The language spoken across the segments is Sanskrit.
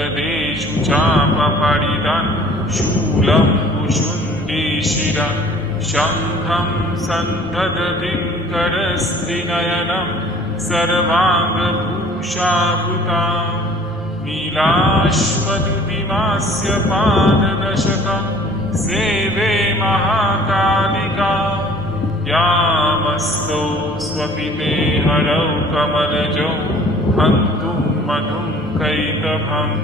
गदेषु चापपरिदन् शूलं कुशुण्डीशिरा शङ्खं सन्ददतिं करस्त्रिनयनं सर्वाङ्गभूषाभूता नीलाश्वदुतिमास्य पाददशकं सेवे महाकालिका यामस्तौ स्वपिते हरौ कमलजौ हन्तुं मधुं कैतभम्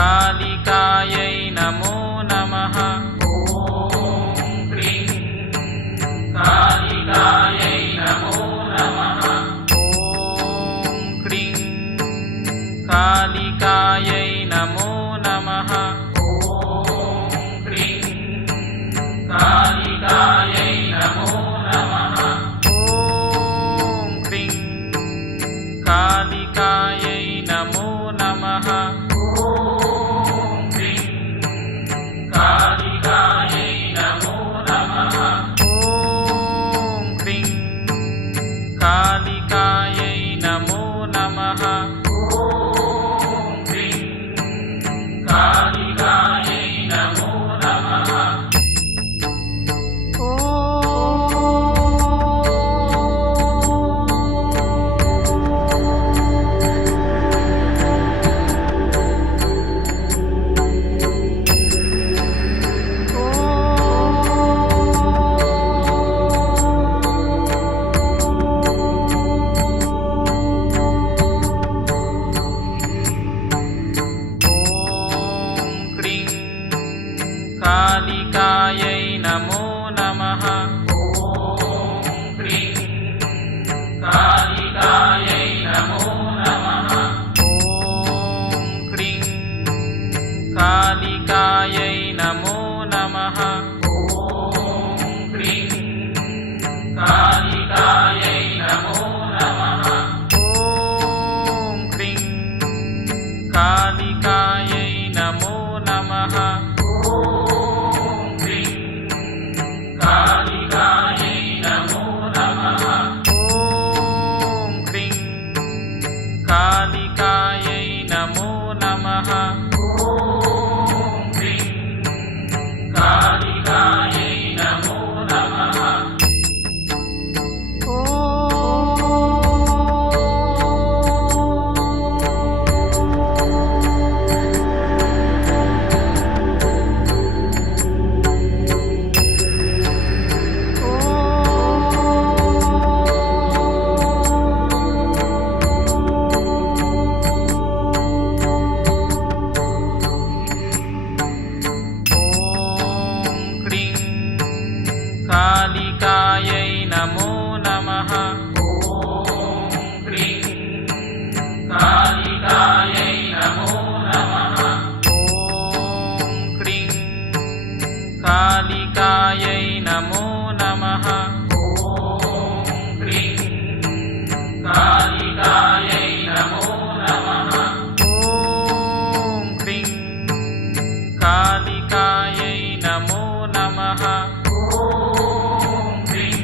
कालिकायै नमो नमः। ॐ क्रीं कालिकायै नमो नमः। ॐ क्रीं कालिकायै नमो नमः। ॐ क्रीं कालिकायै नमो नमः। ॐ क्रीं कालिकायै नमो नमः। ॐ क्रीं कालिकायै नमो नमः। ॐ क्रीं कालिकायै नमो नमः। ॐ क्रीं कालिकायै नमो नमः। कालिकायै नमो नमः। ॐ क्रीं कालिकायै नमो नमः। ॐ क्रीं कालिकायै नमो नमः। ॐ क्रीं कालिकायै नमो नमः। ॐ क्रीं कालिकायै नमो नमः। कालिकायै नमो नमः। ॐ क्रीं कालिकायै नमो नमः। ॐ क्रीं कालिकायै नमो नमः। कालिकायै नमो नमः। ॐ क्रीं कालिकायै नमो नमः। ॐ क्रीं कालिकायै नमो नमः। ॐ क्रीं कालिकायै नमो नमः। ॐ क्रीं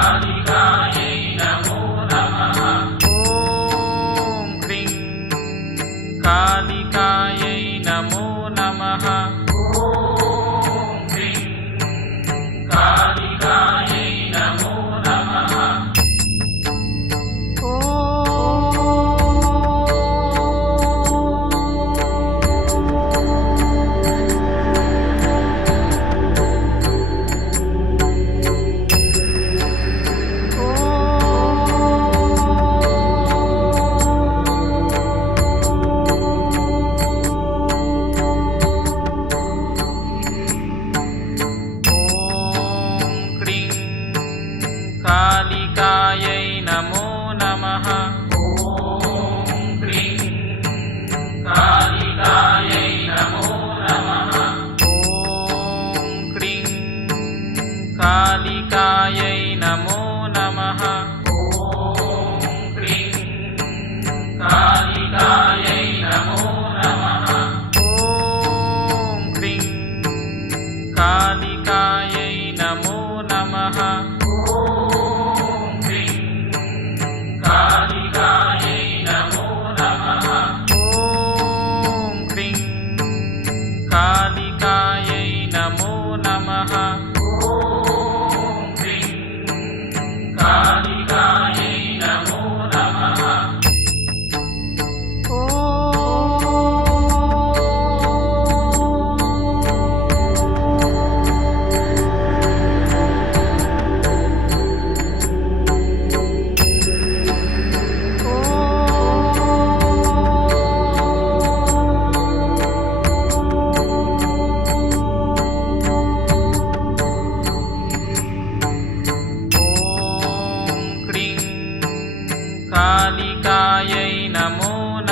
कालिकायै नमो नमः। कालिकायै नमो नमः। ॐ क्रीं कालिकायै नमो नमः। ॐ क्रीं कालिकायै नमो नमः।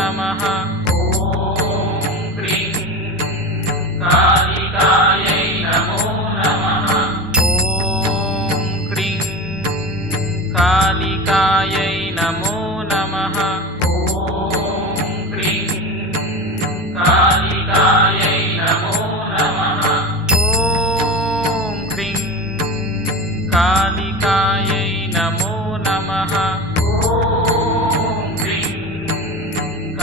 नमः ॐ क्रीं कालिकायै नमो नमः ॐ क्रीं कालिकायै नमो नमः ॐ क्रीं कालिकायै नमो नमः ॐ क्रीं कालिकायै नमो नमः ॐ क्रीं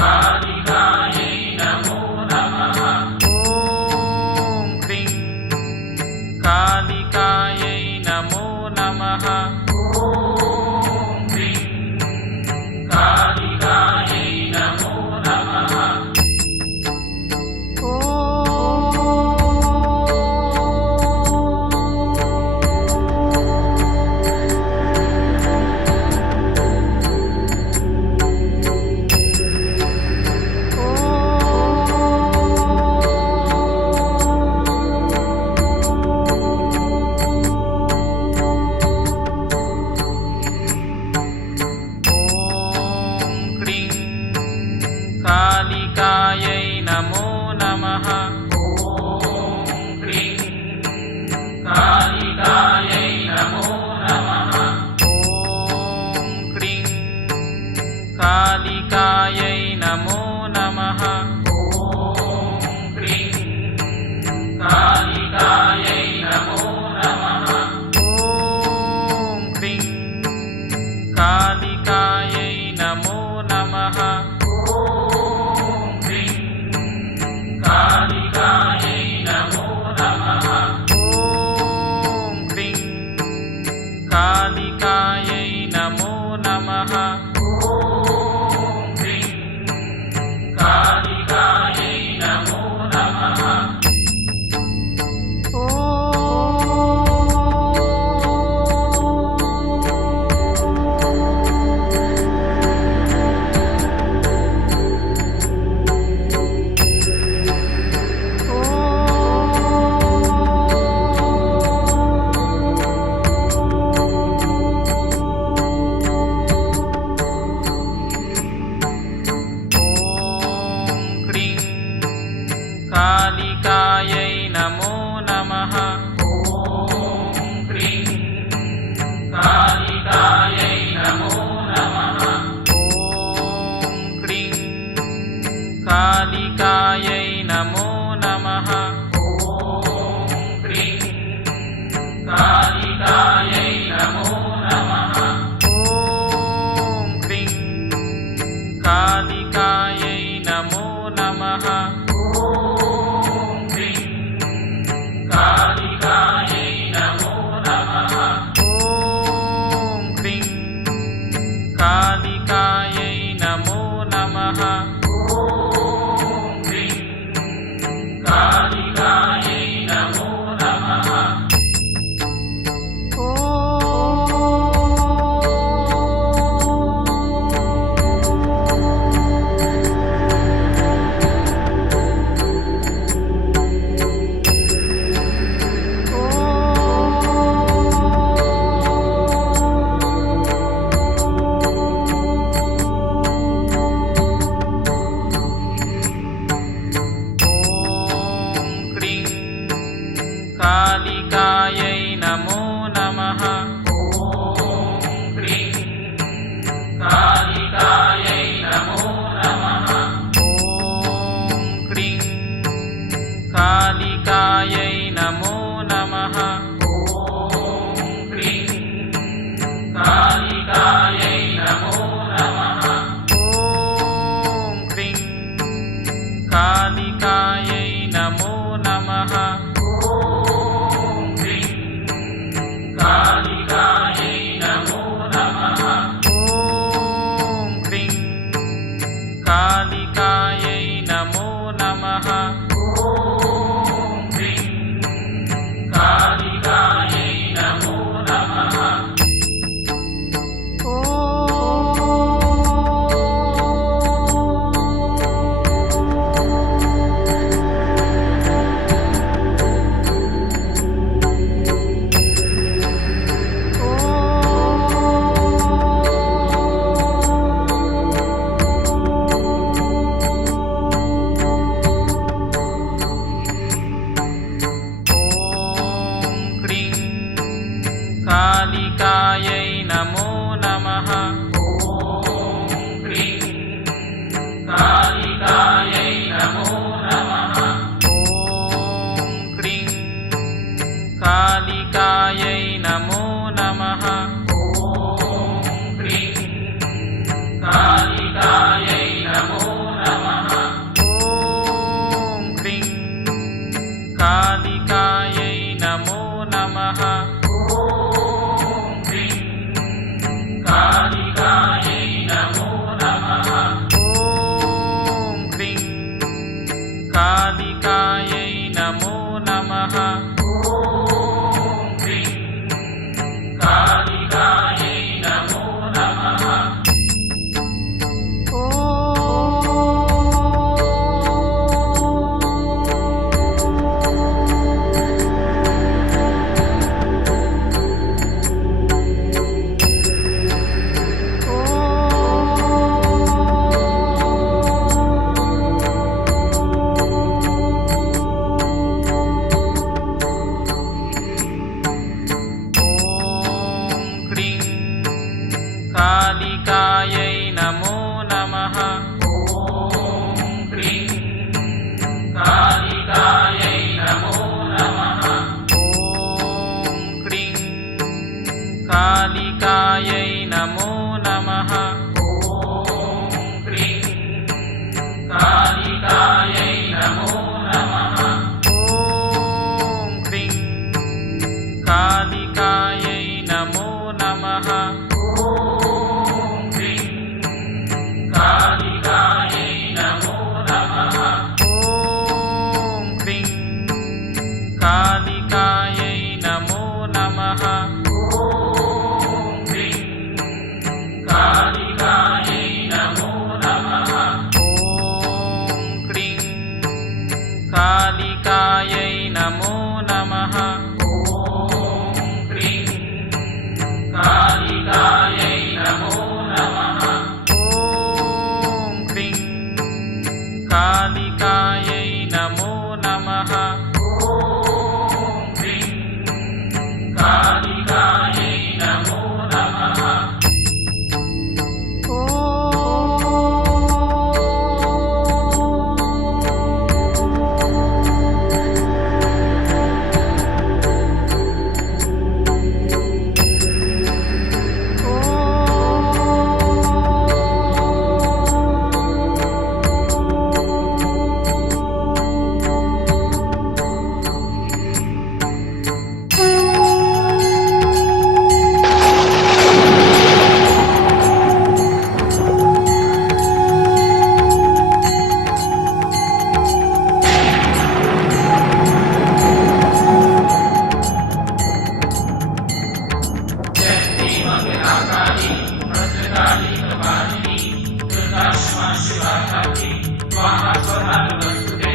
कालिकायै नमो नमः ॐ क्रीं कालिकायै नमो नमः ॐ क्रीं कालिकायै नमो नमः कालिकायै नमो नमः ॐ क्रीं कालिकायै नमो नमः ॐ क्रीं कालिकायै नमो नमः ॐ क्रीं कालिकायै नमो नमः ॐ क्रीं कालिकायै नमो नमः कालिकायै नमो नमः ॐ क्रीं कालिकायै नमो नमः ॐ क्रीं कालिकायै नमो नमः कालिकायै नमो नमः ॐ क्रीं कालिकायै नमो नमः ॐ क्रीं कालिकायै नमो नमः ॐ क्रीं कालिकायै नमो नमः ॐ क्रीं कालिकायै नमो नमः कालिकायै नमो नमः ॐ क्रीं कालिकायै नमो नमः ॐ क्रीं कालिकायै नमो नमः कालिकायै नमो नमः ॐ क्रीं कालिकायै नमो नमः ॐ क्रीं कालिकायै नमो नमः ॐ क्रीं कालिकायै नमो नमः ॐ क्रीं कालिकायै नमो नमः कालिकायै नमो नमः ॐ क्रीं कालिकायै नमो नमः ॐ क्रीं कालिकायै नमो नमः ॐ कालिकायै नमो नमः ॐ क्रीं कालिकायै नमो नमः कालिकायै नमो नमः ॐ क्रीं कालिकायै नमो नमः ॐ क्रीं कालिकायै नमो नमः ॐ क्रीं कालिकायै नमो नमः ॐ क्रीं कालिकायै नमो नमः ॐ क्रीं कालिकायै नमो नमः ॐ क्रीं कालिकायै नमो नमः ॐ क्रीं कालिकायै नमो नमः ॐ क्रीं कालिकायै नमो नमः ॐ क्रीं कालिकायै नमो नमः ॐ क्रीं कालिकायै नमो नमः ॐ क्रीं कालिकायै नमो नमः मंगलाकाली भद्रकाली कपालिनी दुर्गा क्षमा शिवा धात्री स्वाहा स्वधा नमस्तुते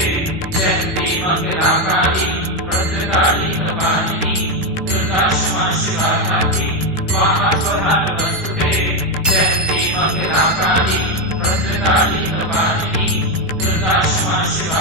जयंती मंगलाकाली भद्रकाली कपालिनी दुर्गा क्षमा शिवा धात्री स्वाहा स्वधा नमस्तुते जयंती मंगलाकाली भद्रकाली कपालिनी दुर्गा क्षमा शिवा